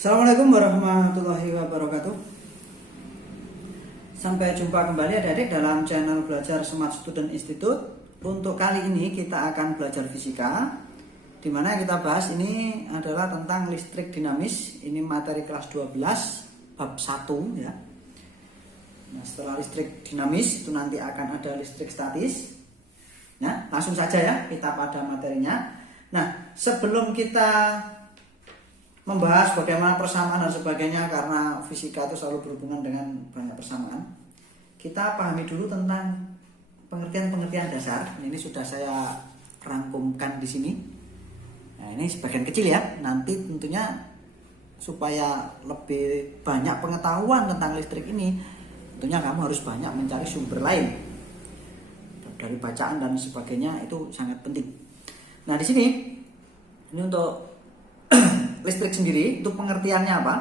Assalamualaikum warahmatullahi wabarakatuh. Sampai jumpa kembali adik-adik dalam channel Belajar Smart Student Institute. Untuk kali ini kita akan belajar fisika, dimana kita bahas ini adalah tentang listrik dinamis. Ini materi kelas 12 bab 1 ya. Nah, setelah listrik dinamis itu nanti akan ada listrik statis. Nah, langsung saja ya kita pada materinya. Nah, sebelum kita membahas bagaimana persamaan dan sebagainya, karena fisika itu selalu berhubungan dengan banyak persamaan, kita pahami dulu tentang pengertian-pengertian dasar. Ini sudah saya rangkumkan di sini. Nah, ini sebagian kecil ya. Nanti tentunya supaya lebih banyak pengetahuan tentang listrik ini, tentunya kamu harus banyak mencari sumber lain dari bacaan dan sebagainya, itu sangat penting. Nah, di sini ini untuk listrik sendiri, itu pengertiannya apa?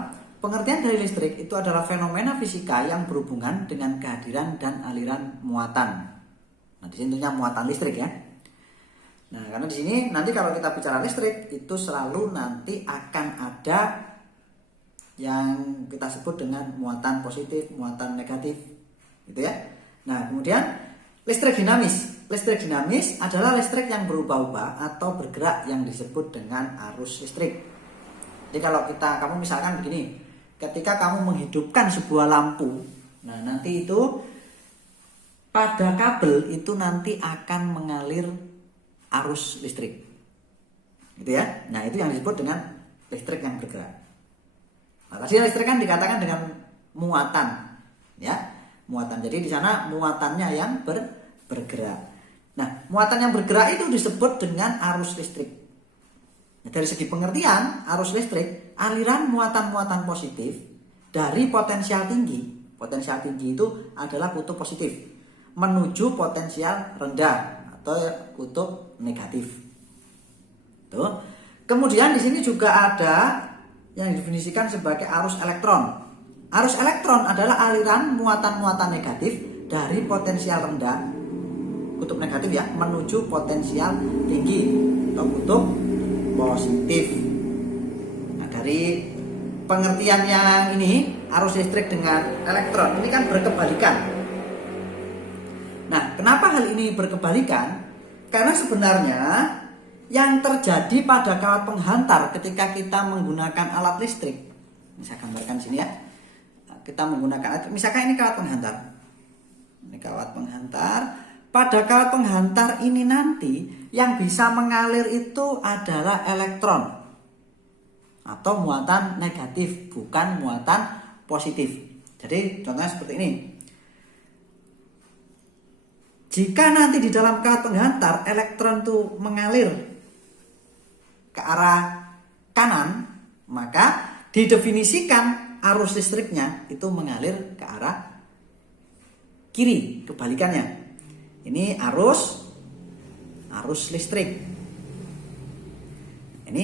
Pengertian dari listrik itu adalah fenomena fisika yang berhubungan dengan kehadiran dan aliran muatan. Nah, di sini tentunya muatan listrik ya. Nah, karena di sini nanti kalau kita bicara listrik itu selalu nanti akan ada yang kita sebut dengan muatan positif, muatan negatif, gitu ya. Nah, kemudian listrik dinamis. Listrik dinamis adalah listrik yang berubah-ubah atau bergerak yang disebut dengan arus listrik. Jadi kalau kamu misalkan begini, ketika kamu menghidupkan sebuah lampu, nah nanti itu pada kabel itu nanti akan mengalir arus listrik, gitu ya. Nah, itu yang disebut dengan listrik yang bergerak. Nah, tadi listrik kan dikatakan dengan muatan, ya, muatan. Jadi di sana muatannya yang bergerak. Nah, muatan yang bergerak itu disebut dengan arus listrik. Dari segi pengertian, arus listrik, aliran muatan-muatan positif dari potensial tinggi. Potensial tinggi itu adalah kutub positif menuju potensial rendah atau kutub negatif. Tuh. Kemudian di sini juga ada yang didefinisikan sebagai arus elektron. Arus elektron adalah aliran muatan-muatan negatif dari potensial rendah, kutub negatif ya, menuju potensial tinggi atau kutub positif. Nah, dari pengertian yang ini, arus listrik dengan elektron ini kan berkebalikan. Nah, kenapa hal ini berkebalikan? Karena sebenarnya yang terjadi pada kawat penghantar ketika kita menggunakan alat listrik, saya gambarkan sini ya. Kita menggunakan, misalkan ini kawat penghantar. Ini kawat penghantar. Pada kawat penghantar ini nanti yang bisa mengalir itu adalah elektron atau muatan negatif, bukan muatan positif. Jadi contohnya seperti ini. Jika nanti di dalam kawat penghantar elektron itu mengalir ke arah kanan, maka didefinisikan arus listriknya itu mengalir ke arah kiri, kebalikannya. Ini arus listrik. Ini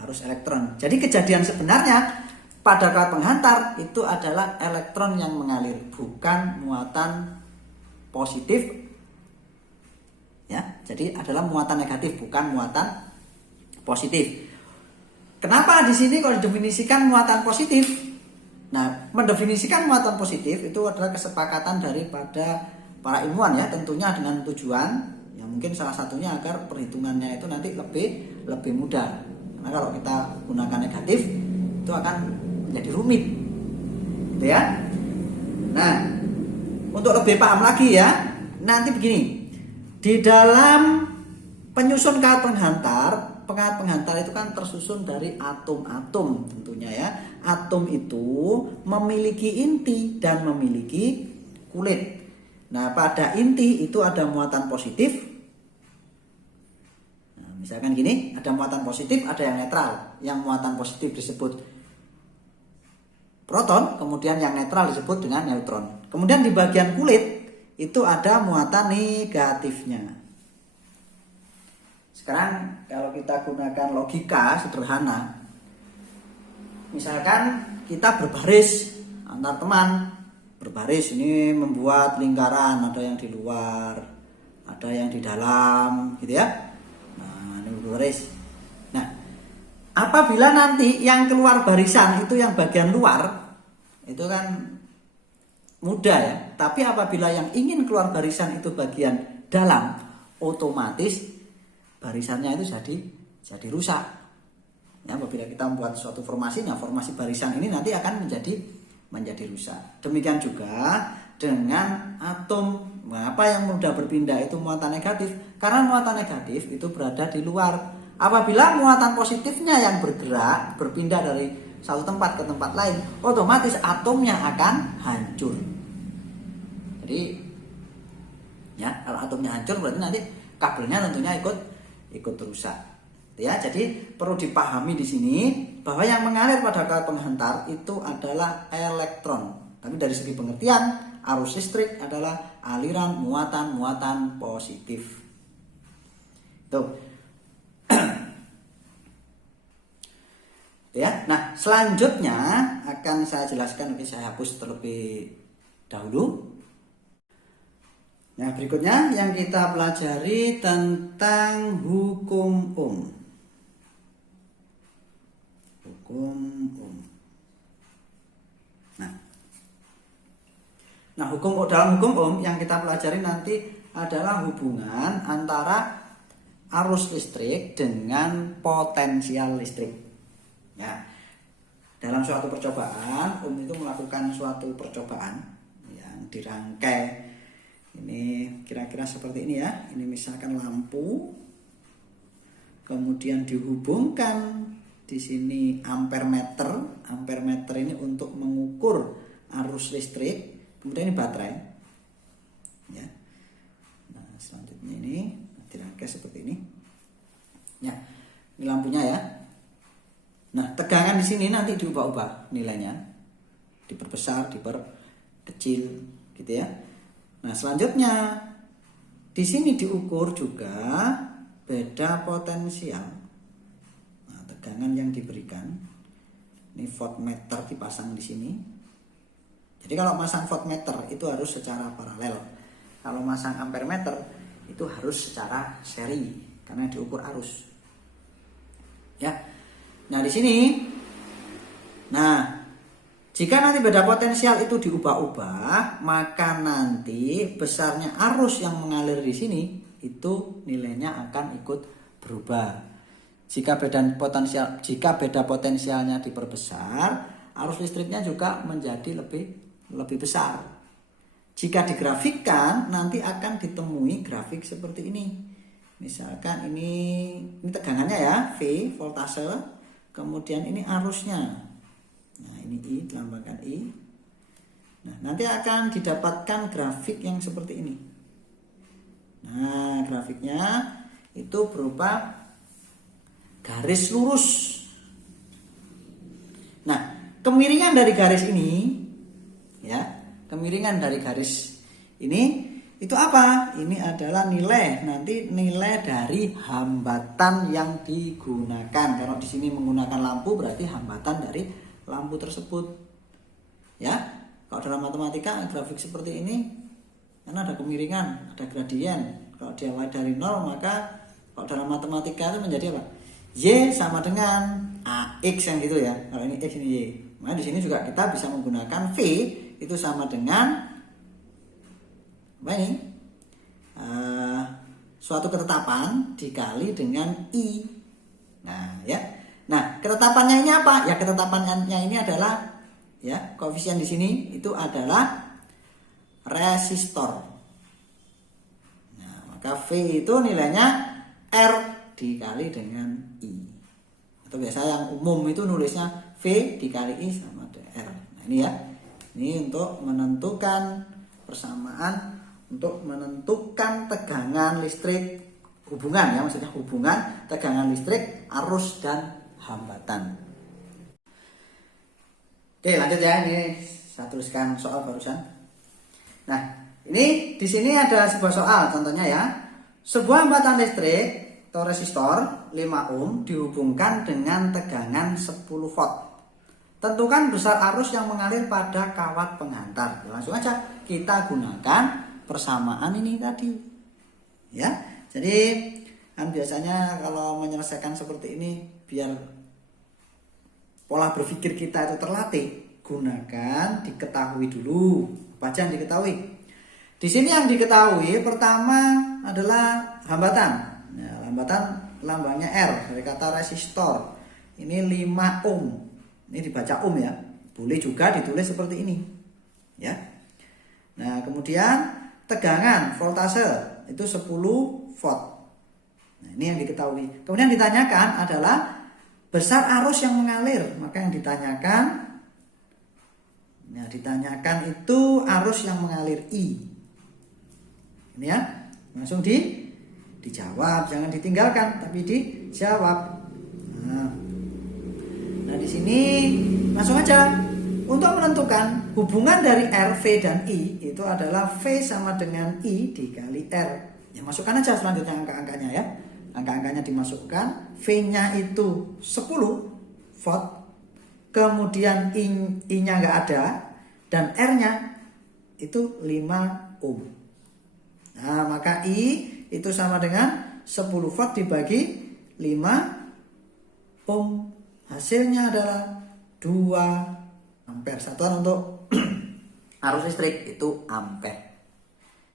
arus elektron. Jadi kejadian sebenarnya pada kawat penghantar itu adalah elektron yang mengalir, bukan muatan positif. Ya, jadi adalah muatan negatif, bukan muatan positif. Kenapa di sini kalau didefinisikan muatan positif? Nah, mendefinisikan muatan positif itu adalah kesepakatan daripada para ilmuwan ya, tentunya dengan tujuan yang mungkin salah satunya agar perhitungannya itu nanti lebih mudah. Karena kalau kita gunakan negatif itu akan menjadi rumit, gitu ya. Nah, untuk lebih paham lagi ya, nanti begini, di dalam penyusun kawat penghantar itu kan tersusun dari atom-atom tentunya ya. Atom itu memiliki inti dan memiliki kulit. Nah, pada inti itu ada muatan positif. Nah, misalkan gini, ada muatan positif, ada yang netral. Yang muatan positif disebut proton, kemudian yang netral disebut dengan neutron. Kemudian di bagian kulit itu ada muatan negatifnya. Sekarang kalau kita gunakan logika sederhana, misalkan kita berbaris antar teman, berbaris ini membuat lingkaran, ada yang di luar, ada yang di dalam, gitu ya. Nah, ini berbaris. Nah, apabila nanti yang keluar barisan itu yang bagian luar, itu kan mudah ya. Tapi apabila yang ingin keluar barisan itu bagian dalam, otomatis barisannya itu jadi rusak. Ya, apabila kita membuat suatu formasinya, formasi barisan ini nanti akan menjadi rusak. Demikian juga dengan atom. Apa yang mudah berpindah itu muatan negatif? Karena muatan negatif itu berada di luar. Apabila muatan positifnya yang bergerak, berpindah dari satu tempat ke tempat lain, otomatis atomnya akan hancur. Jadi, ya, kalau atomnya hancur berarti nanti kabelnya tentunya ikut rusak. Ya, jadi perlu dipahami di sini bahwa yang mengalir pada kawat penghantar itu adalah elektron. Tapi dari segi pengertian, arus listrik adalah aliran muatan positif. Tuh. Ya, nah selanjutnya akan saya jelaskan. Oke, saya hapus terlebih dahulu. Nah, berikutnya yang kita pelajari tentang hukum Ohm. Hukum Ohm. Nah, dalam hukum Ohm yang kita pelajari nanti adalah hubungan antara arus listrik dengan potensial listrik. Ya, dalam suatu percobaan, Ohm itu melakukan suatu percobaan yang dirangkai. Ini kira-kira seperti ini ya. Ini misalkan lampu, kemudian dihubungkan di sini ampermeter. Ampermeter ini untuk mengukur arus listrik. Kemudian ini baterai. Ya. Nah, selanjutnya ini dirangkai seperti ini. Ya, ini lampunya ya. Nah, tegangan di sini nanti diubah-ubah nilainya, diperbesar, diperkecil, gitu ya. Nah, selanjutnya di sini diukur juga beda potensial. Nah, tegangan yang diberikan, ini voltmeter dipasang di sini. Jadi kalau masang voltmeter itu harus secara paralel. Kalau masang ampermeter itu harus secara seri karena diukur arus. Ya. Nah, di sini, jika nanti beda potensial itu diubah-ubah, maka nanti besarnya arus yang mengalir di sini itu nilainya akan ikut berubah. Jika beda potensialnya diperbesar, arus listriknya juga menjadi lebih besar. Jika digrafikkan, nanti akan ditemui grafik seperti ini. Misalkan ini tegangannya ya, V, voltase. Kemudian ini arusnya. Nah, ini I, dilambangkan I. Nah, nanti akan didapatkan grafik yang seperti ini. Nah, grafiknya itu berupa garis lurus. Nah, kemiringan dari garis ini, ya, kemiringan dari garis ini itu apa? Ini adalah nilai dari hambatan yang digunakan. Kalau di sini menggunakan lampu berarti hambatan dari lampu tersebut. Ya, kalau dalam matematika grafik seperti ini karena ada kemiringan, ada gradien. Kalau diawali dari 0 maka kalau dalam matematika itu menjadi apa? Y sama dengan AX yang gitu ya. Kalau ini X ini Y. Nah, di sini juga kita bisa menggunakan V itu sama dengan apa ini? Suatu ketetapan dikali dengan I. Nah, ya. Nah, ketetapannya ini apa? Ya, ketetapannya ini adalah ya, koefisien di sini itu adalah resistor. Nah, maka V itu nilainya R dikali dengan I. Atau biasa yang umum itu nulisnya V dikali I sama dengan R. Nah, ini ya. Ini untuk menentukan persamaan, untuk menentukan tegangan listrik, hubungan ya, maksudnya hubungan tegangan listrik, arus dan hambatan. Oke, lanjut ya, ini saya tuliskan soal barusan. Nah, ini di sini ada sebuah soal contohnya ya. Sebuah hambatan listrik atau resistor 5 ohm dihubungkan dengan tegangan 10 volt. Tentukan besar arus yang mengalir pada kawat penghantar. Langsung aja kita gunakan persamaan ini tadi. Ya. Jadi kan biasanya kalau menyelesaikan seperti ini biar pola berpikir kita itu terlatih, gunakan diketahui dulu. Apa aja yang diketahui? Di sini yang diketahui pertama adalah hambatan. Ya, hambatan lambangnya R dari kata resistor. Ini 5 ohm. Ini dibaca ohm ya. Boleh juga ditulis seperti ini. Ya. Nah, kemudian tegangan voltase itu 10 volt. Nah, ini yang diketahui. Kemudian ditanyakan adalah besar arus yang mengalir. Maka yang ditanyakan itu arus yang mengalir I. Ini ya, langsung dijawab, jangan ditinggalkan, tapi dijawab. Nah di sini langsung aja untuk menentukan hubungan dari R, V dan I itu adalah V sama dengan I dikali R. Ya masukkan aja selanjutnya angka-angkanya ya. Angka-angkanya dimasukkan, V-nya itu 10 volt, kemudian I-nya nggak ada, dan R-nya itu 5 ohm. Nah, maka I itu sama dengan 10 volt dibagi 5 ohm. Hasilnya adalah 2 ampere. Satuan untuk arus listrik itu ampere.